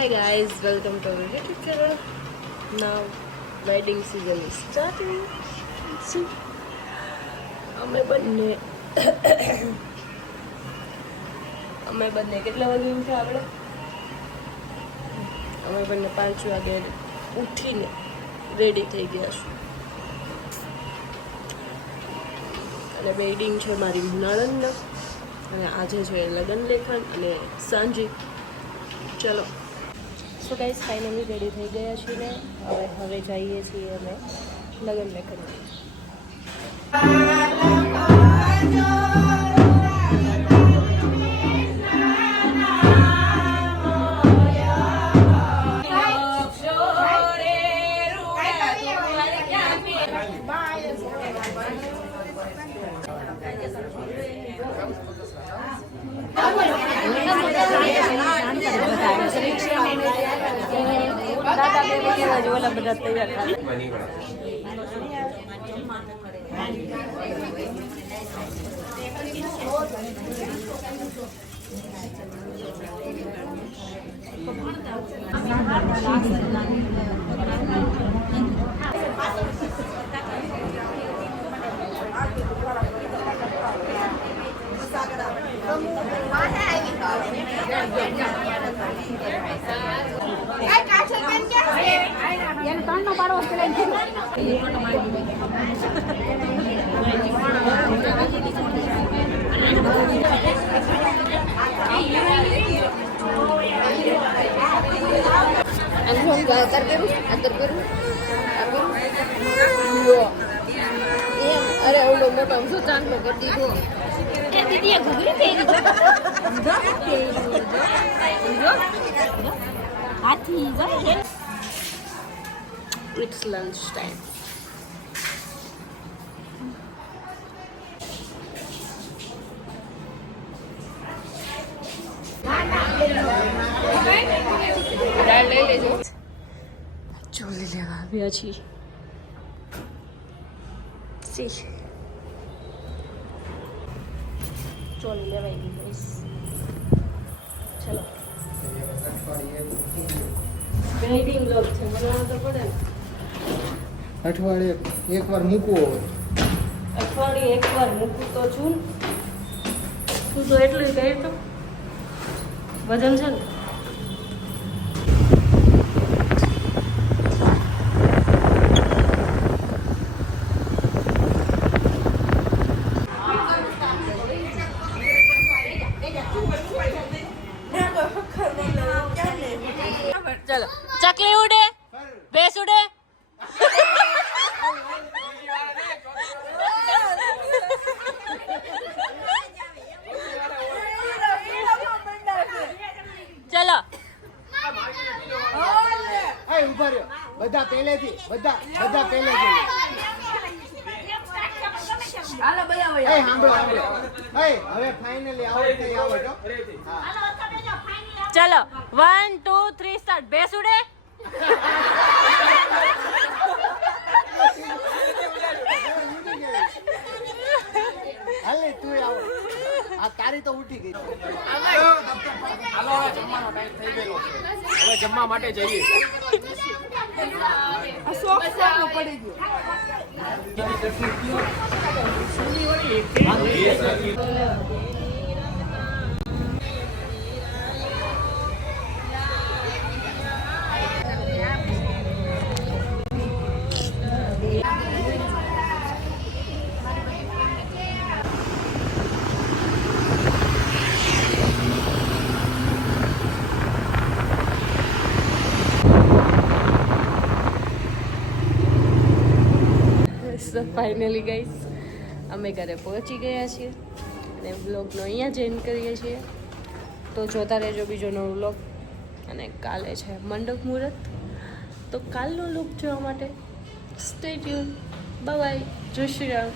Hi guys, welcome to our YouTube channel. Now, wedding season is starting. See, અમે બંને કેટલા વાગે ઉઠ્યા આપણે? અમે બંને 5 વાગે ઉઠીને રેડી થઈ ગયા છું. અને વેડિંગ છે મારી નણંદનું અને આજે છે લગ્ન લેખન અને સાંજે ચલો. સો ગાઈસ ફાઇનલી રેડી થઈ ગયા છીએ ને હવે જઈએ છીએ અમે લગ્ન લેખન. બધા તૈયાર અરે ઓલો મોટો આમ શું ચાંદલો કરી દીધો દીદી ઘૂઘરી પહેરી હાથી જાય. It's lunch time. ચોલી લેવા આવ્યા છીએ. ચોલી લેવાઈ ગઈ ગઈશ. ચલો વેડિંગ બ્લોગ છે, બનાવવા તો પડે ને. અઠવાડિયે એકવાર મૂકવો હોય. અઠવાડિયે એકવાર મૂકું તો છું. તું તો એટલું કહે તો વજન છે ને. ચલો ચકલી ઉડે, ભેંસ ઉડે. ચલો ઉભા રહ્યો બધા પહેલેથી. સાંભળો હવે ફાઇનલી આવડ થઈ આવડ. ચલો 1 2 3 સ્ટાર્ટ. ભેંસ ઉડે. હાલે તું આવ. આ તારી તો ઉઠી ગઈ. હાલો હવે જમવાનો ટાઈમ થઈ ગયો છે. હવે જમવા માટે જઈએ. આ શોખ પડી ગયો. ફાઇનલી ગાઈસ અમે ઘરે પહોંચી ગયા છીએ અને વ્લોગનો અહીંયા જ એન્ડ કરીએ છીએ. તો જોતા રહેજો બીજો નવો વ્લોગ. અને કાલે છે મંડપ મુહૂર્ત, તો કાલનો લુક જોવા માટે સ્ટે ટ્યુન. Bye bye. જય શ્રી રામ.